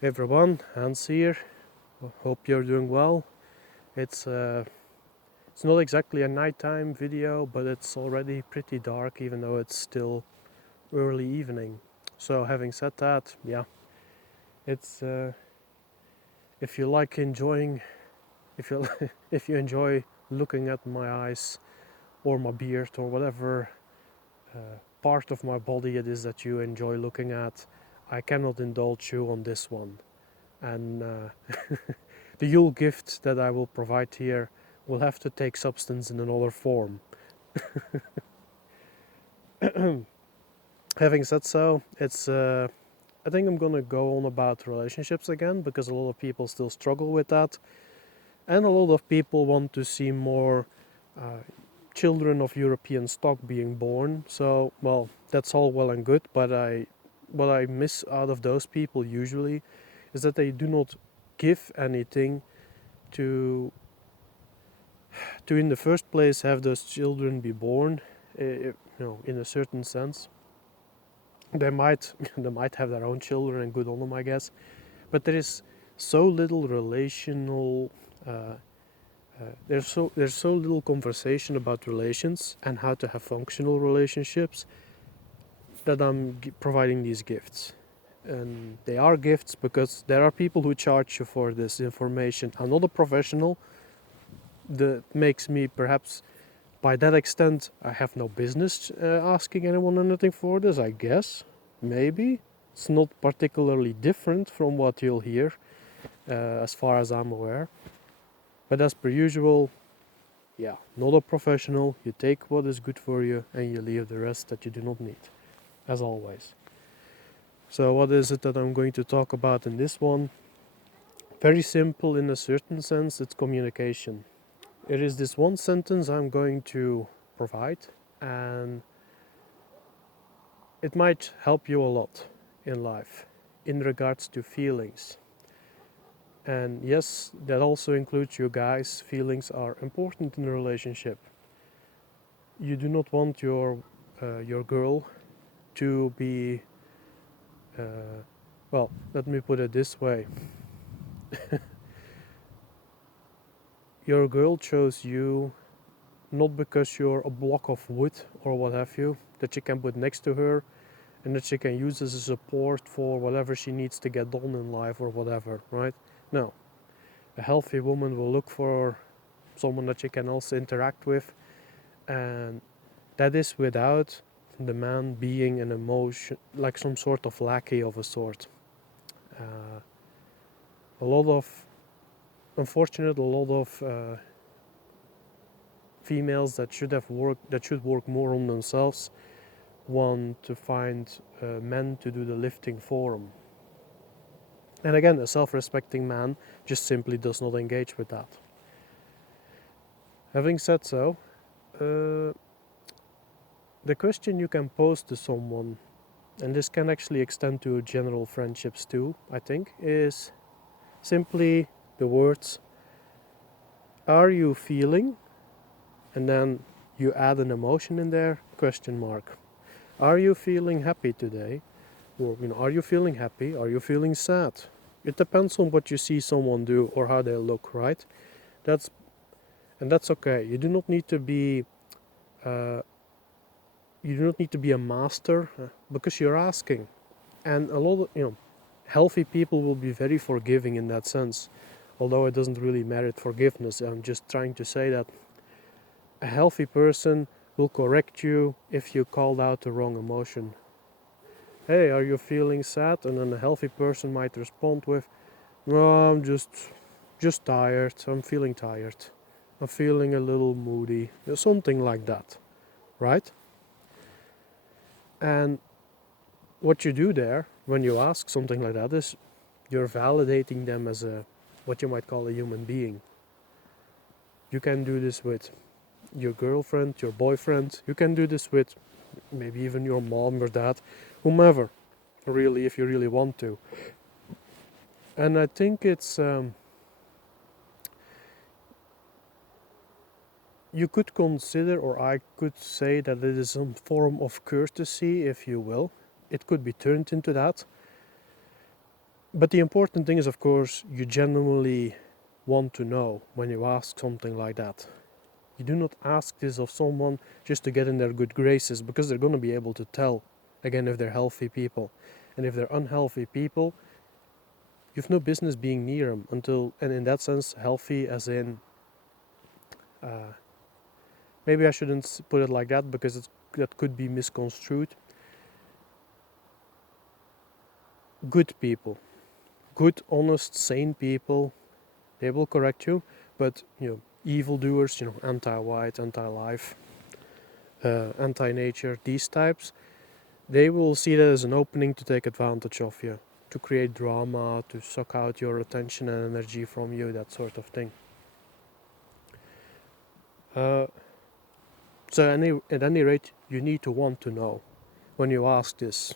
Hey everyone, Hanz here. Hope you're doing well. It's not exactly a nighttime video, but it's already pretty dark, even though it's still early evening. So having said that, yeah, it's if you like enjoying, if you if you enjoy looking at my eyes or my beard or whatever part of my body it is that you enjoy looking at, I cannot indulge you on this one. And the Yulegift that I will provide here will have to take substance in another form. Having said so, I think I'm gonna go on about relationships again because a lot of people still struggle with that, and a lot of people want to see more children of European stock being born. So, well, that's all well and good, but what I miss out of those people usually is that they do not give anything to in the first place have those children be born, in a certain sense. They might they might have their own children and good on them, I guess, but there is so little relational. There's so little conversation about relations and how to have functional relationships that I'm providing these gifts. And they are gifts because there are people who charge you for this information. I'm not a professional. That makes me perhaps by that extent, I have no business asking anyone anything for this, I guess. Maybe. It's not particularly different from what you'll hear, as far as I'm aware. But as per usual, yeah, not a professional. You take what is good for you and you leave the rest that you do not need, as always. So, what is it that I'm going to talk about in this one? Very simple in a certain sense, it's communication. It is this one sentence I'm going to provide, and it might help you a lot in life in regards to feelings. And yes, that also includes you guys. Feelings are important in a relationship. You do not want your girl to be well, let me put it this way. Your girl chose you not because you're a block of wood or what have you that she can put next to her and that she can use as a support for whatever she needs to get done in life or whatever, right? No. A healthy woman will look for someone that she can also interact with, and that is without the man being an emotion, like some sort of lackey of a sort. A lot of, unfortunately, a lot of females that should work more on themselves want to find men to do the lifting for them. And again, a self-respecting man just simply does not engage with that. Having said so, the question you can pose to someone, and this can actually extend to general friendships too, I think, is simply the words, are you feeling? And then you add an emotion in there, question mark. Are you feeling happy today? Or, are you feeling happy? Are you feeling sad? It depends on what you see someone do or how they look, right? That's okay. You do not need to be a master because you're asking. And a lot of healthy people will be very forgiving in that sense. Although it doesn't really merit forgiveness, I'm just trying to say that a healthy person will correct you if you called out the wrong emotion. Hey, are you feeling sad? And then a healthy person might respond with, no, I'm just tired. I'm feeling tired. I'm feeling a little moody. Something like that, right? And what you do there when you ask something like that is you're validating them as what you might call a human being. You can do this with your girlfriend, your boyfriend. You can do this with maybe even your mom or dad, whomever, really, if you really want to. And I think it's you could consider, or I could say that it is some form of courtesy, if you will. It could be turned into that. But the important thing is, of course, you genuinely want to know when you ask something like that. You do not ask this of someone just to get in their good graces, because they're going to be able to tell, again, if they're healthy people. And if they're unhealthy people, you've no business being near them until, and in that sense, healthy as in, maybe I shouldn't put it like that because that could be misconstrued. Good people, good, honest, sane people, they will correct you, but evildoers, anti-white, anti-life, anti-nature, these types, they will see that as an opening to take advantage of you, to create drama, to suck out your attention and energy from you, that sort of thing. So at any rate, you need to want to know when you ask this.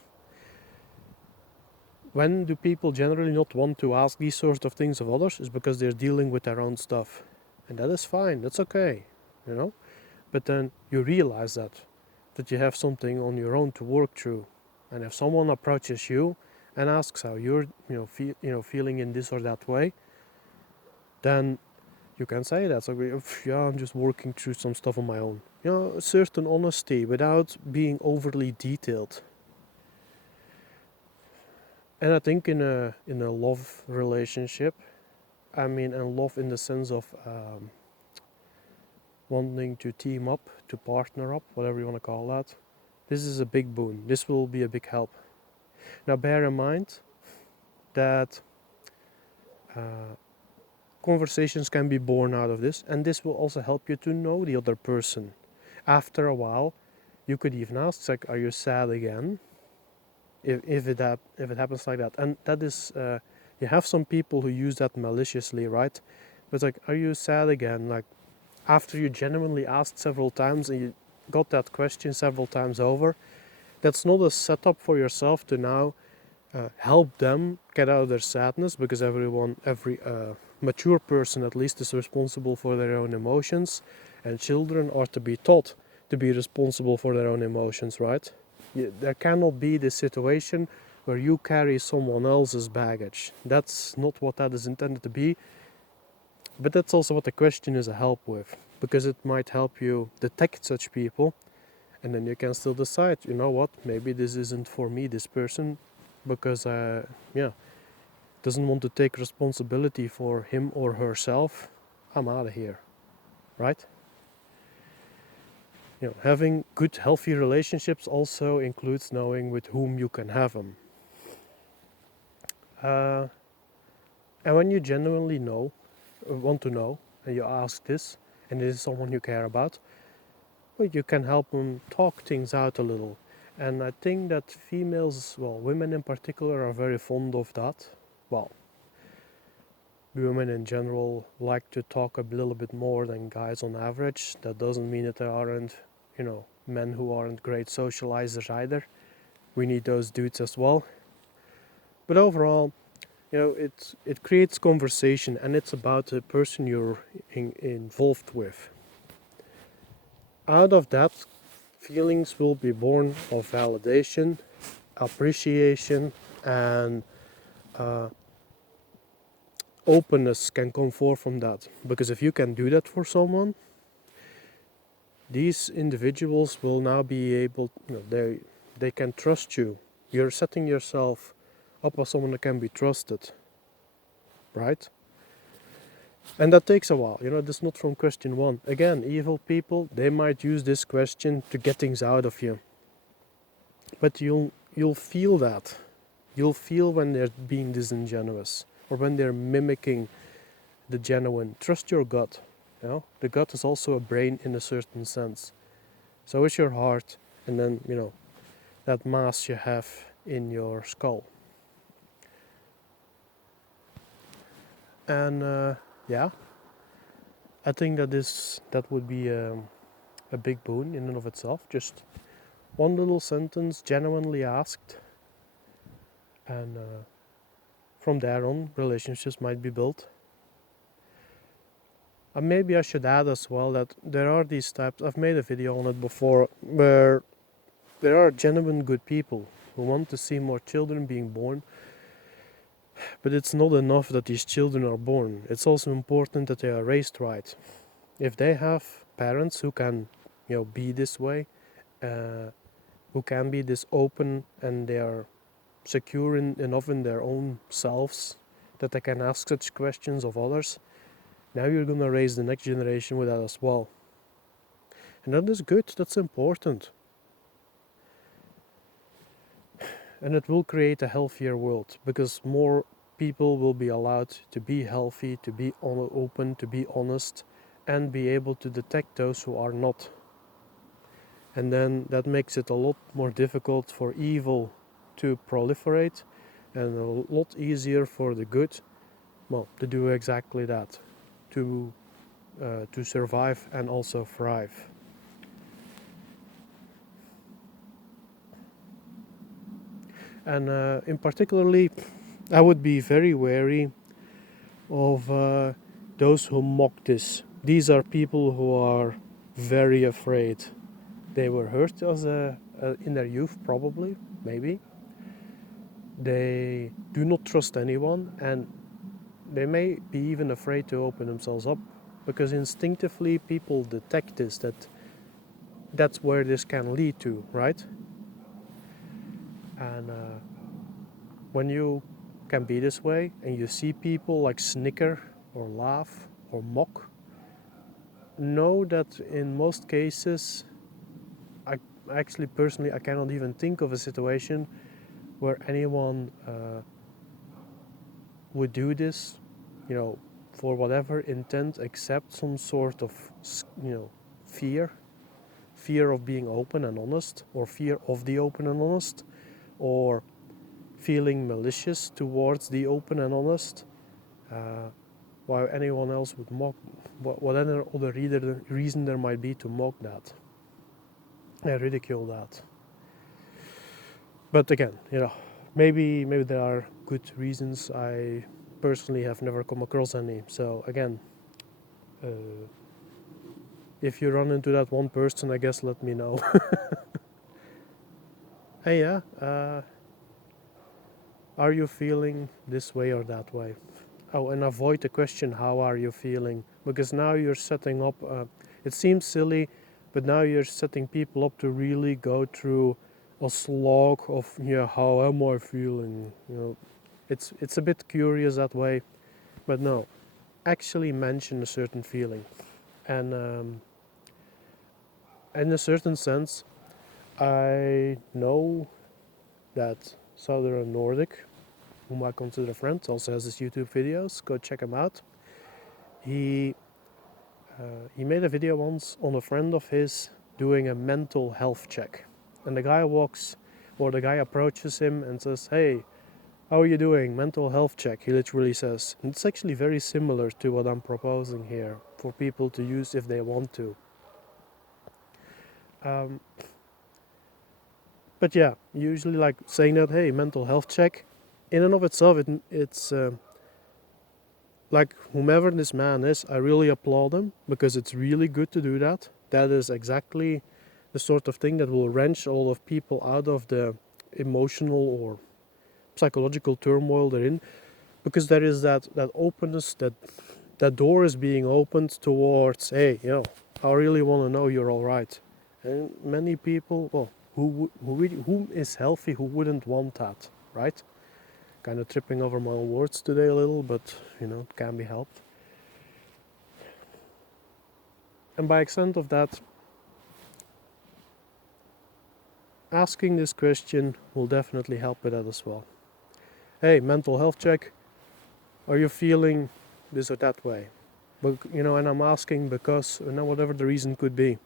When do people generally not want to ask these sorts of things of others? Is because they're dealing with their own stuff. And that is fine, that's okay, But then you realize that you have something on your own to work through. And if someone approaches you and asks how you're feeling in this or that way, then you can say that. So yeah, I'm just working through some stuff on my own. A certain honesty without being overly detailed. And I think in a love relationship, and love in the sense of wanting to team up, to partner up, whatever you want to call that, this is a big boon. This will be a big help. Now bear in mind that conversations can be born out of this, and this will also help you to know the other person. After a while, you could even ask, like, are you sad again? If it happens like that. And that is, you have some people who use that maliciously, right? But it's like, are you sad again? Like, after you genuinely asked several times and you got that question several times over, that's not a setup for yourself to now help them get out of their sadness, because every mature person at least is responsible for their own emotions, and children are to be taught to be responsible for their own emotions, right? There cannot be this situation where you carry someone else's baggage. That's not what that is intended to be, but that's also what the question is a help with, because it might help you detect such people, and then you can still decide, you know what, maybe this isn't for me, this person, because doesn't want to take responsibility for him or herself. I'm out of here, right? Having good, healthy relationships also includes knowing with whom you can have them. And when you genuinely want to know, and you ask this, and it is someone you care about, well, you can help them talk things out a little. And I think that females, women in particular, are very fond of that. Well, women in general like to talk a little bit more than guys on average. That doesn't mean that there aren't, men who aren't great socializers either. We need those dudes as well. But overall, it creates conversation, and it's about the person you're involved with. Out of that, feelings will be born of validation, appreciation, and openness can come forth from that. Because if you can do that for someone, these individuals will now be able, they can trust you. You're setting yourself up as someone that can be trusted, right? And that takes a while, this is not from question one. Again, evil people, they might use this question to get things out of you. But you'll feel that. You'll feel when they're being disingenuous, or when they're mimicking the genuine. Trust your gut. The gut is also a brain in a certain sense. So is your heart, and then that mass you have in your skull. And I think that would be a big boon in and of itself. Just one little sentence, genuinely asked, and from there on, relationships might be built. And maybe I should add as well that there are these types, I've made a video on it before, where there are genuine good people who want to see more children being born, But it's not enough that these children are born. It's also important that they are raised right. If they have parents who can, be this way, who can be this open, and they are secure enough in their own selves that they can ask such questions of others, now you're gonna raise the next generation with that as well. And that is good, that's important. And it will create a healthier world, because more people will be allowed to be healthy, to be open, to be honest, and be able to detect those who are not. And then that makes it a lot more difficult for evil to proliferate, and a lot easier for the good, to do exactly that, to survive and also thrive. And in particularly, I would be very wary of those who mock this. These are people who are very afraid. They were hurt in their youth, probably, maybe. They do not trust anyone, and they may be even afraid to open themselves up, because instinctively people detect this, that's where this can lead to, right? And when you can be this way and you see people like snicker or laugh or mock, know that in most cases, I actually personally I cannot even think of a situation where anyone would do this, for whatever intent, except some sort of, fear of being open and honest, or fear of the open and honest, or feeling malicious towards the open and honest, while anyone else would mock, whatever other reason there might be to mock that and ridicule that. But again, maybe there are good reasons. I personally have never come across any. So again, if you run into that one person, I guess let me know. Hey, yeah, are you feeling this way or that way? Oh, and avoid the question, how are you feeling? Because now you're setting up, it seems silly, but now you're setting people up to really go through a slog of, how am I feeling? It's a bit curious that way, but no, actually mention a certain feeling. And in a certain sense, I know that Southern Nordic, whom I consider a friend, also has his YouTube videos. Go check him out. He made a video once on a friend of his doing a mental health check, and the guy approaches him and says, "Hey, how are you doing? Mental health check." He literally says, and it's actually very similar to what I'm proposing here for people to use if they want to. But yeah, usually like saying that, hey, mental health check, in and of itself, it's like whomever this man is, I really applaud him, because it's really good to do that. That is exactly the sort of thing that will wrench all of people out of the emotional or psychological turmoil they're in, because there is that openness, that door is being opened towards, hey, I really want to know you're all right. And many people, well, who is healthy, who wouldn't want that, right? Kind of tripping over my own words today a little, but it can be helped. And by extent of that, asking this question will definitely help with that as well. Hey, mental health check, are you feeling this or that way? But and I'm asking because whatever the reason could be.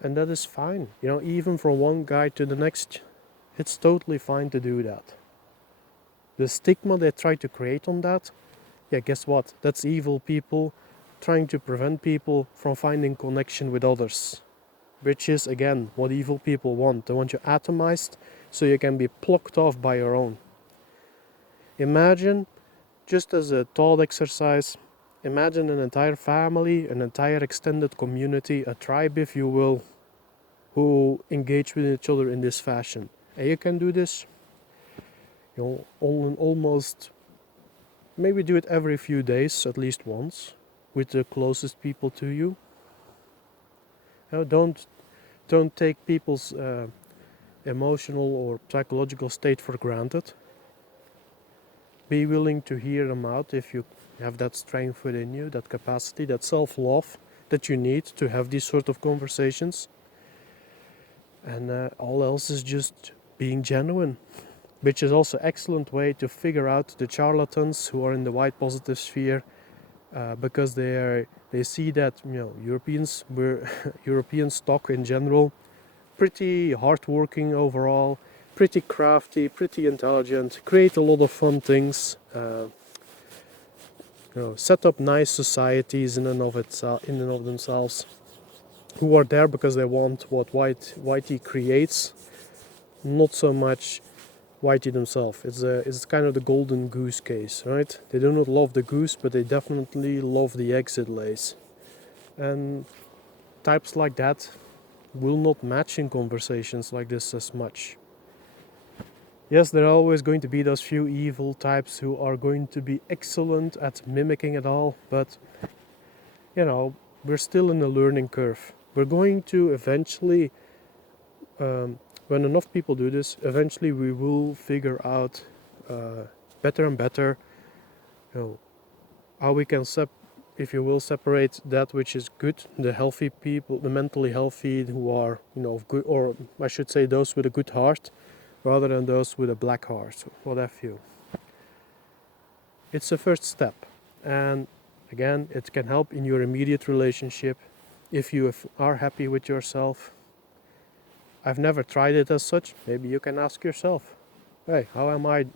And that is fine. Even from one guy to the next, it's totally fine to do that. The stigma they try to create on that, guess what? That's evil people trying to prevent people from finding connection with others. Which is, again, what evil people want. They want you atomized so you can be plucked off by your own. Imagine, just as a thought exercise, imagine an entire family, an entire extended community, a tribe if you will, who engage with each other in this fashion. And you can do this. Almost maybe do it every few days, at least once, with the closest people to you. Don't take people's emotional or psychological state for granted. Be willing to hear them out if you have that strength within you, that capacity, that self-love that you need to have these sort of conversations. And all else is just being genuine, which is also an excellent way to figure out the charlatans who are in the white positive sphere, because they see that Europeans, European stock in general, pretty hardworking overall, pretty crafty, pretty intelligent, create a lot of fun things, set up nice societies in and of themselves, who are there because they want what Whitey creates, not so much Whitey themselves. It's kind of the golden goose case, right? They do not love the goose, but they definitely love the eggs it lays. And types like that will not match in conversations like this as much. Yes, there are always going to be those few evil types who are going to be excellent at mimicking it all, but we're still in a learning curve. We're going to eventually, when enough people do this, eventually we will figure out better and better how we can if you will, separate that which is good, the healthy people, the mentally healthy who are, good, or I should say those with a good heart, rather than those with a black heart, what have you. It's the first step, and again, it can help in your immediate relationship if you are happy with yourself. I've never tried it as such. Maybe you can ask yourself, hey, how am I,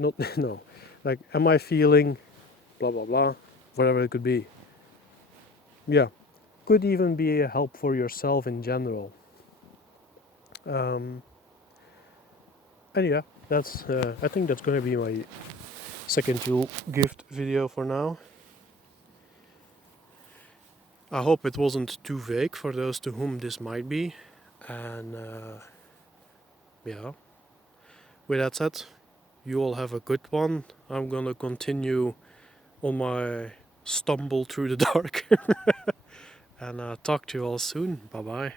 not, no, like, am I feeling blah, blah, blah, whatever it could be. Yeah, could even be a help for yourself in general. And yeah, that's I think that's going to be my second Yulegift video for now. I hope it wasn't too vague for those to whom this might be. And yeah, with that said, you all have a good one. I'm gonna continue on my stumble through the dark. And talk to you all soon. Bye bye.